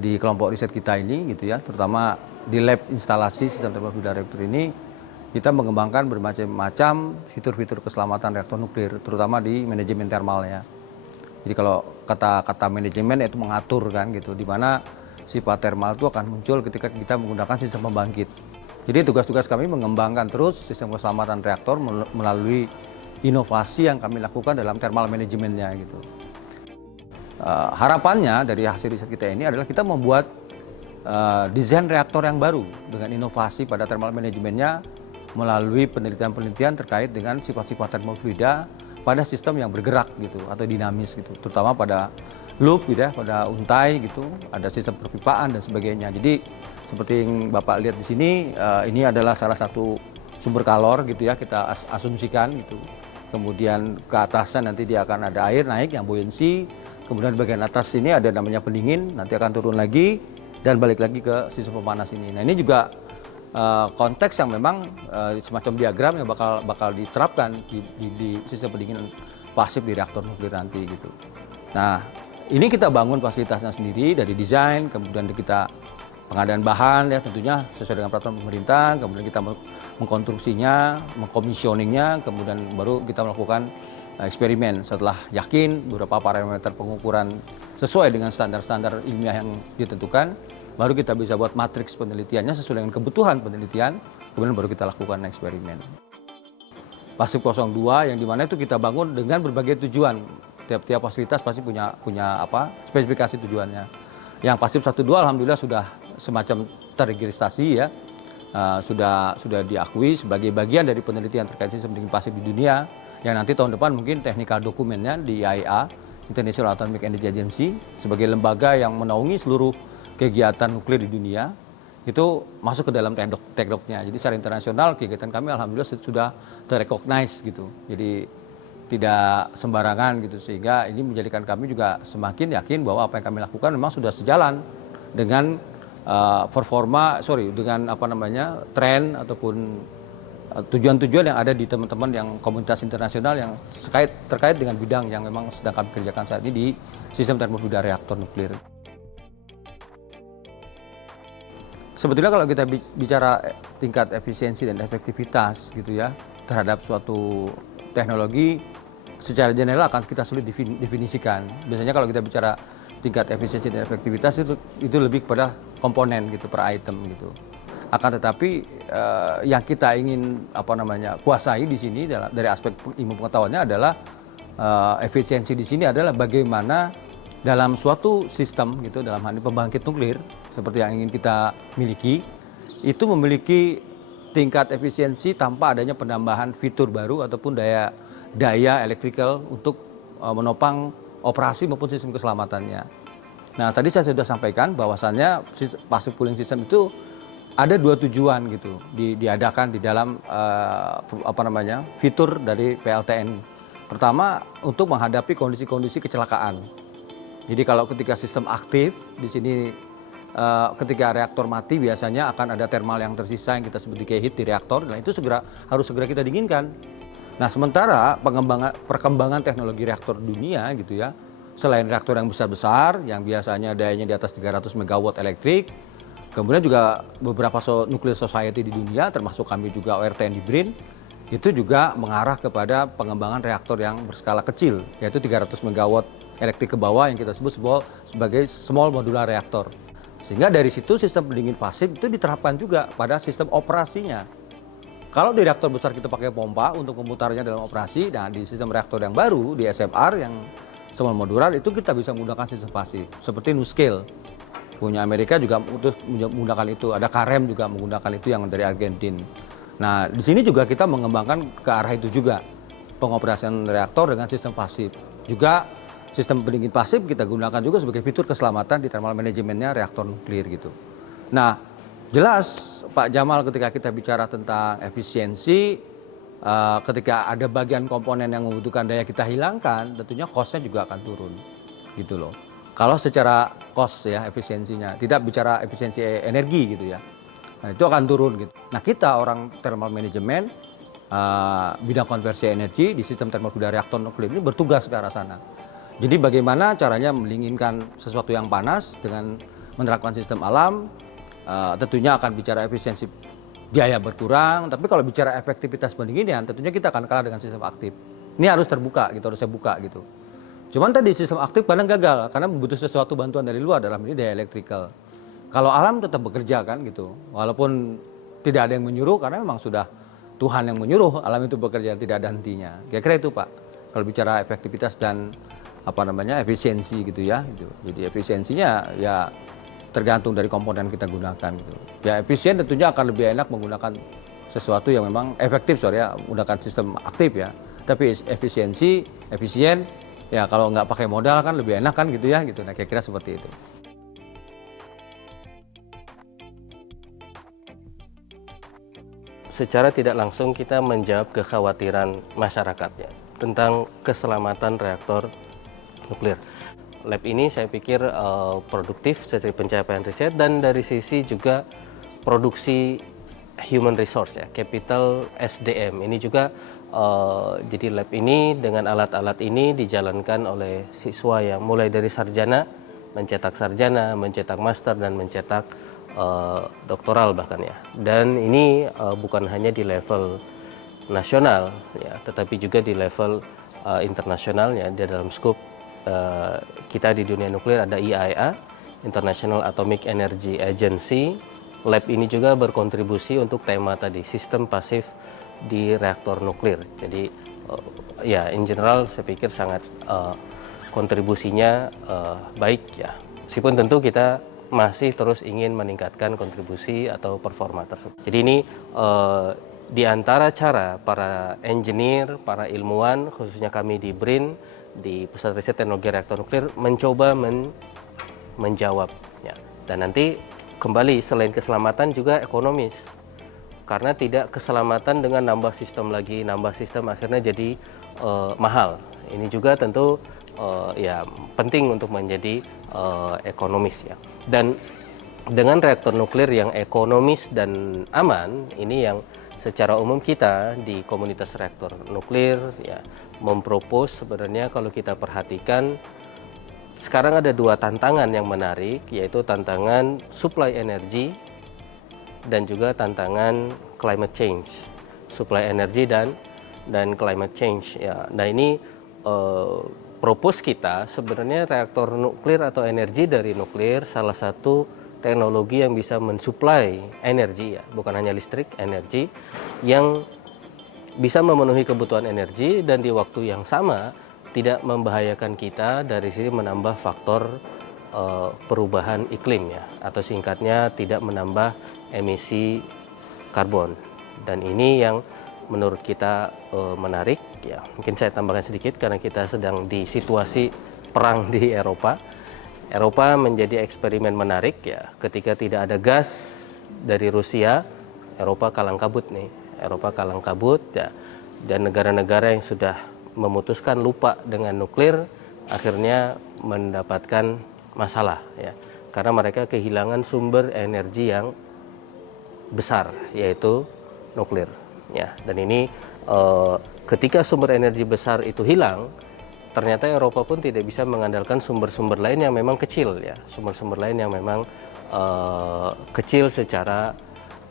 di kelompok riset kita ini gitu ya, terutama di lab instalasi sistem termofluida reaktor ini, kita mengembangkan bermacam-macam fitur-fitur keselamatan reaktor nuklir, terutama di manajemen thermalnya. Jadi kalau kata manajemen itu mengatur kan gitu, di mana sifat thermal itu akan muncul ketika kita menggunakan sistem pembangkit. Jadi tugas-tugas kami mengembangkan terus sistem keselamatan reaktor melalui inovasi yang kami lakukan dalam thermal manajemennya gitu. Harapannya dari hasil riset kita ini adalah kita membuat desain reaktor yang baru dengan inovasi pada thermal manajemennya melalui penelitian-penelitian terkait dengan sifat-sifat termofluida pada sistem yang bergerak gitu atau dinamis gitu, terutama pada loop gitu ya, pada untai gitu, ada sistem perpipaan dan sebagainya. Jadi seperti yang Bapak lihat di sini, ini adalah salah satu sumber kalor gitu ya, kita asumsikan gitu. Kemudian ke atasnya nanti dia akan ada air naik yang buoyancy, kemudian bagian atas ini ada namanya pendingin, nanti akan turun lagi dan balik lagi ke sistem pemanas ini. Nah ini juga konteks yang memang semacam diagram yang bakal diterapkan di sistem pendinginan pasif di reaktor nuklir nanti gitu. Nah ini kita bangun fasilitasnya sendiri dari desain, kemudian kita pengadaan bahan ya tentunya sesuai dengan peraturan pemerintah, kemudian kita mengkonstruksinya, mengkomisioningnya, kemudian baru kita melakukan eksperimen setelah yakin beberapa parameter pengukuran sesuai dengan standar-standar ilmiah yang ditentukan, baru kita bisa buat matriks penelitiannya sesuai dengan kebutuhan penelitian, kemudian baru kita lakukan eksperimen. Pasif 02 yang dimana itu kita bangun dengan berbagai tujuan. Tiap fasilitas pasti punya spesifikasi tujuannya. Yang pasif 12 alhamdulillah sudah semacam terregistrasi ya, sudah diakui sebagai bagian dari penelitian terkait sistem pendingin pasif di dunia. Yang nanti tahun depan mungkin technical dokumennya di IAEA, International Atomic Energy Agency, sebagai lembaga yang menaungi seluruh kegiatan nuklir di dunia, itu masuk ke dalam tekdoknya. Jadi secara internasional kegiatan kami alhamdulillah sudah terrecognize gitu. Jadi tidak sembarangan gitu, sehingga ini menjadikan kami juga semakin yakin bahwa apa yang kami lakukan memang sudah sejalan dengan tren ataupun tujuan-tujuan yang ada di teman-teman yang komunitas internasional yang terkait dengan bidang yang memang sedang kami kerjakan saat ini di sistem termofluida reaktor nuklir. Sebetulnya kalau kita bicara tingkat efisiensi dan efektivitas gitu ya terhadap suatu teknologi, secara general akan kita sulit definisikan. Biasanya kalau kita bicara tingkat efisiensi dan efektivitas itu lebih kepada komponen gitu per item gitu. Akan tetapi yang kita ingin kuasai di sini dari aspek ilmu pengetahuannya adalah efisiensi di sini adalah bagaimana dalam suatu sistem gitu, dalam hal ini pembangkit nuklir seperti yang ingin kita miliki, itu memiliki tingkat efisiensi tanpa adanya penambahan fitur baru ataupun daya elektrikal untuk menopang operasi maupun sistem keselamatannya. Nah tadi saya sudah sampaikan bahwasannya passive cooling system itu ada dua tujuan gitu diadakan di dalam fitur dari PLTN. Pertama untuk menghadapi kondisi-kondisi kecelakaan. Jadi kalau ketika sistem aktif di sini ketika reaktor mati biasanya akan ada thermal yang tersisa yang kita sebut decay heat di reaktor, dan itu harus segera kita dinginkan. Nah sementara perkembangan teknologi reaktor dunia gitu ya, selain reaktor yang besar-besar yang biasanya dayanya di atas 300 MW elektrik, kemudian juga beberapa nuclear society di dunia termasuk kami juga ORTN di BRIN itu juga mengarah kepada pengembangan reaktor yang berskala kecil, yaitu 300 MW elektrik ke bawah yang kita sebut sebagai small modular reactor. Sehingga dari situ sistem pendingin pasif itu diterapkan juga pada sistem operasinya. Kalau di reaktor besar kita pakai pompa untuk memutarnya dalam operasi, nah di sistem reaktor yang baru di SMR yang small modular itu kita bisa menggunakan sistem pasif seperti NuScale. Punya Amerika juga menggunakan itu, ada Karem juga menggunakan itu yang dari Argentina. Nah di sini juga kita mengembangkan ke arah itu juga, pengoperasian reaktor dengan sistem pasif. Juga sistem pendingin pasif kita gunakan juga sebagai fitur keselamatan di thermal manajemennya reaktor nuklir gitu. Nah, jelas Pak Jamal ketika kita bicara tentang efisiensi, ketika ada bagian komponen yang membutuhkan daya kita hilangkan, tentunya cost-nya juga akan turun gitu loh. Kalau secara cost ya efisiensinya, tidak bicara efisiensi energi gitu ya. Nah, itu akan turun gitu. Nah, kita orang thermal management bidang konversi energi di sistem termofluida reaktor nuklir ini bertugas ke arah sana. Jadi bagaimana caranya mendinginkan sesuatu yang panas dengan menerapkan sistem alam, tentunya akan bicara efisiensi biaya berkurang, tapi kalau bicara efektivitas pendinginan, tentunya kita akan kalah dengan sistem aktif. Ini harus terbuka, gitu, harus saya buka gitu. Cuman tadi sistem aktif kadang gagal, karena butuh sesuatu bantuan dari luar, dalam ini daya elektrikal. Kalau alam tetap bekerja kan gitu, walaupun tidak ada yang menyuruh, karena memang sudah Tuhan yang menyuruh alam itu bekerja, tidak ada hentinya. Kira-kira itu Pak, kalau bicara efektivitas dan efisiensi gitu ya. Gitu. Jadi efisiensinya ya tergantung dari komponen kita gunakan gitu. Ya efisien tentunya akan lebih enak menggunakan sesuatu yang memang efektif, menggunakan sistem aktif ya. Tapi efisien ya kalau nggak pakai modal kan lebih enak kan gitu ya gitu. Nah kira-kira seperti itu. Secara tidak langsung kita menjawab kekhawatiran masyarakat ya tentang keselamatan reaktor nuklir. Lab ini saya pikir produktif dari pencapaian riset dan dari sisi juga produksi human resource ya, capital SDM. Ini juga jadi lab ini dengan alat-alat ini dijalankan oleh siswa yang mulai dari sarjana, mencetak master dan mencetak doktoral bahkan ya. Dan ini bukan hanya di level nasional ya, tetapi juga di level internasional ya, di dalam skop kita di dunia nuklir ada IAEA, International Atomic Energy Agency. Lab ini juga berkontribusi untuk tema tadi, sistem pasif di reaktor nuklir. Jadi ya in general saya pikir sangat kontribusinya baik ya. Meskipun tentu kita masih terus ingin meningkatkan kontribusi atau performa tersebut. Jadi ini di antara cara para engineer, para ilmuwan, khususnya kami di BRIN, di Pusat Riset Teknologi Reaktor Nuklir, mencoba menjawab. Ya. Dan nanti kembali selain keselamatan juga ekonomis. Karena tidak keselamatan dengan nambah sistem akhirnya jadi mahal. Ini juga tentu ya penting untuk menjadi ekonomis ya. Dan dengan reaktor nuklir yang ekonomis dan aman, ini yang secara umum kita di komunitas reaktor nuklir ya mempropos sebenarnya kalau kita perhatikan sekarang ada dua tantangan yang menarik, yaitu tantangan supply energi dan juga tantangan climate change, supply energi dan climate change ya. Nah ini propose kita sebenarnya reaktor nuklir atau energi dari nuklir salah satu teknologi yang bisa mensuplai energi ya, bukan hanya listrik, energi yang bisa memenuhi kebutuhan energi dan di waktu yang sama tidak membahayakan kita dari sisi menambah faktor perubahan iklim ya, atau singkatnya tidak menambah emisi karbon. Dan ini yang menurut kita menarik ya. Mungkin saya tambahkan sedikit karena kita sedang di situasi perang di Eropa. Eropa menjadi eksperimen menarik ya. Ketika tidak ada gas dari Rusia, Eropa kalang kabut nih. Eropa kalang kabut ya. Dan negara-negara yang sudah memutuskan lupa dengan nuklir akhirnya mendapatkan masalah ya. Karena mereka kehilangan sumber energi yang besar yaitu nuklir ya. Dan ini ketika sumber energi besar itu hilang, ternyata Eropa pun tidak bisa mengandalkan sumber-sumber lain yang memang kecil ya, sumber-sumber lain yang memang kecil secara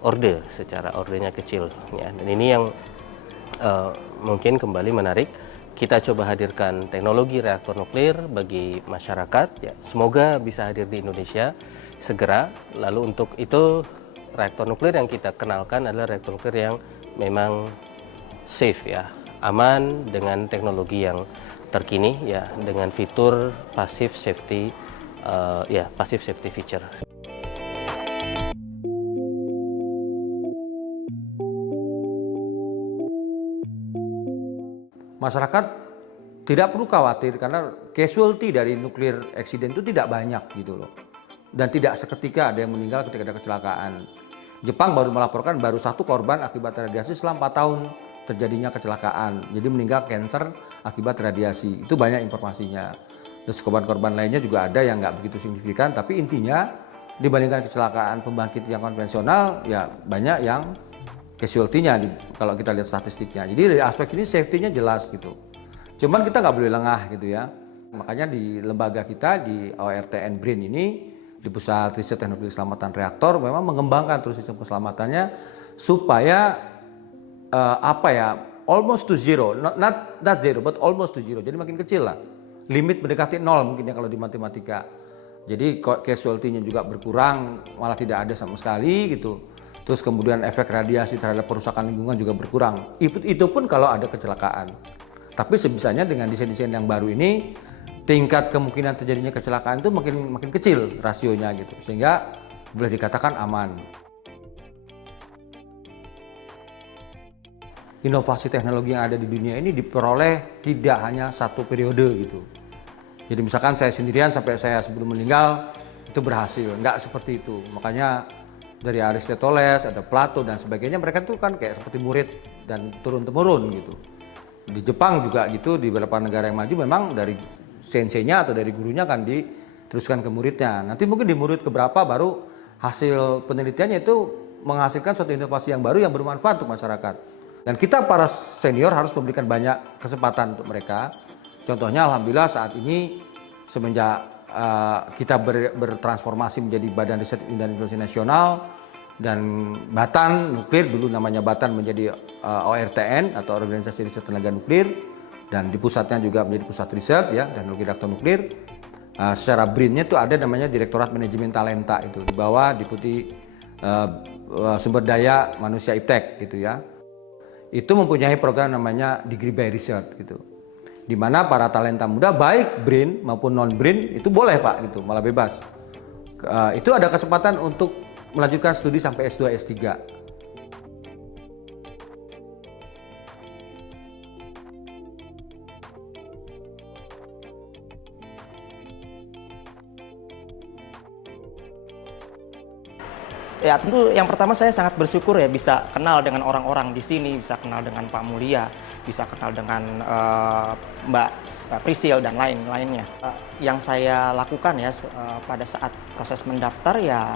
ordenya kecil ya. Dan ini yang mungkin kembali menarik, kita coba hadirkan teknologi reaktor nuklir bagi masyarakat ya. Semoga bisa hadir di Indonesia segera. Lalu untuk itu reaktor nuklir yang kita kenalkan adalah reaktor nuklir yang memang safe ya, aman dengan teknologi yang terkini ya, dengan fitur passive safety passive safety feature. Masyarakat tidak perlu khawatir karena casualty dari nuklir accident itu tidak banyak gitu loh. Dan tidak seketika ada yang meninggal ketika ada kecelakaan. Jepang baru melaporkan baru 1 korban akibat radiasi selama 4 tahun terjadinya kecelakaan. Jadi meninggal kanker akibat radiasi. Itu banyak informasinya. Terus korban-korban lainnya juga ada yang nggak begitu signifikan. Tapi intinya dibandingkan kecelakaan pembangkit yang konvensional ya banyak yang casualty-nya kalau kita lihat statistiknya. Jadi dari aspek ini safety-nya jelas gitu. Cuman kita nggak boleh lengah gitu ya. Makanya di lembaga kita di ORTN BRIN ini di Pusat Riset Teknologi Keselamatan Reaktor memang mengembangkan terus sistem keselamatannya supaya almost to zero, not zero, but almost to zero. Jadi makin kecil lah. Limit mendekati nol mungkin ya kalau di matematika. Jadi casualty-nya juga berkurang, malah tidak ada sama sekali gitu. Terus kemudian efek radiasi terhadap kerusakan lingkungan juga berkurang. Itu pun kalau ada kecelakaan. Tapi sebisanya dengan desain-desain yang baru ini, tingkat kemungkinan terjadinya kecelakaan itu makin kecil rasionya gitu, sehingga boleh dikatakan aman. Inovasi teknologi yang ada di dunia ini diperoleh tidak hanya satu periode gitu. Jadi misalkan saya sendirian sampai saya sebelum meninggal itu berhasil, enggak seperti itu. Makanya dari Aristoteles, ada Plato dan sebagainya, mereka tuh kan kayak seperti murid dan turun-temurun gitu. Di Jepang juga gitu, di beberapa negara yang maju memang dari senseinya atau dari gurunya kan diteruskan ke muridnya. Nanti mungkin di murid keberapa baru hasil penelitiannya itu menghasilkan suatu inovasi yang baru yang bermanfaat untuk masyarakat. Dan kita para senior harus memberikan banyak kesempatan untuk mereka. Contohnya alhamdulillah saat ini semenjak kita bertransformasi menjadi Badan Riset dan Inovasi Nasional dan Batan Nuklir, dulu namanya Batan menjadi ORTN atau Organisasi Riset Tenaga Nuklir. Dan di pusatnya juga menjadi pusat riset ya, teknologi reaktor nuklir. Secara BRIN-nya itu ada namanya Direktorat Manajemen Talenta, itu di bawah Deputi Sumber Daya Manusia Iptek gitu ya. Itu mempunyai program namanya Degree by Research gitu. Di mana para talenta muda baik BRIN maupun non BRIN itu boleh Pak gitu, malah bebas. Itu ada kesempatan untuk melanjutkan studi sampai S2 S3. Ya tentu yang pertama saya sangat bersyukur ya bisa kenal dengan orang-orang di sini, bisa kenal dengan Pak Mulia, bisa kenal dengan Mbak Prisil dan lain-lainnya. Yang saya lakukan ya pada saat proses mendaftar ya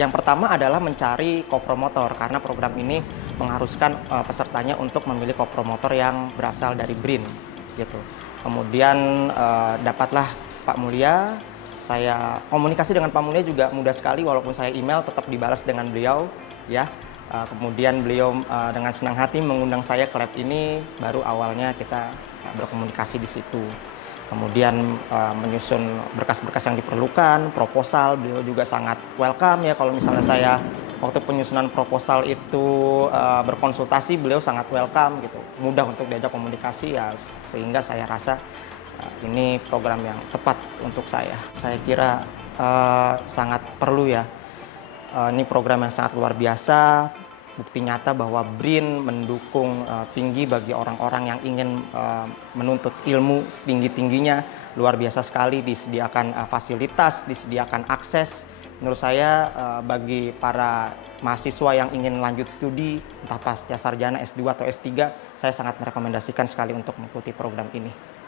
yang pertama adalah mencari kopromotor karena program ini mengharuskan pesertanya untuk memilih kopromotor yang berasal dari BRIN gitu. Kemudian dapatlah Pak Mulia. Saya komunikasi dengan Pak Mulia juga mudah sekali, walaupun saya email tetap dibalas dengan beliau ya. Kemudian beliau dengan senang hati mengundang saya ke lab ini, baru awalnya kita berkomunikasi di situ. Kemudian menyusun berkas-berkas yang diperlukan, proposal, beliau juga sangat welcome ya. Kalau misalnya saya waktu penyusunan proposal itu berkonsultasi, beliau sangat welcome gitu, mudah untuk diajak komunikasi ya, sehingga saya rasa ini program yang tepat untuk saya. Saya kira sangat perlu ya. Ini program yang sangat luar biasa. Bukti nyata bahwa BRIN mendukung tinggi bagi orang-orang yang ingin menuntut ilmu setinggi-tingginya. Luar biasa sekali, disediakan fasilitas, disediakan akses. Menurut saya bagi para mahasiswa yang ingin lanjut studi, entah pasca sarjana S2 atau S3, saya sangat merekomendasikan sekali untuk mengikuti program ini.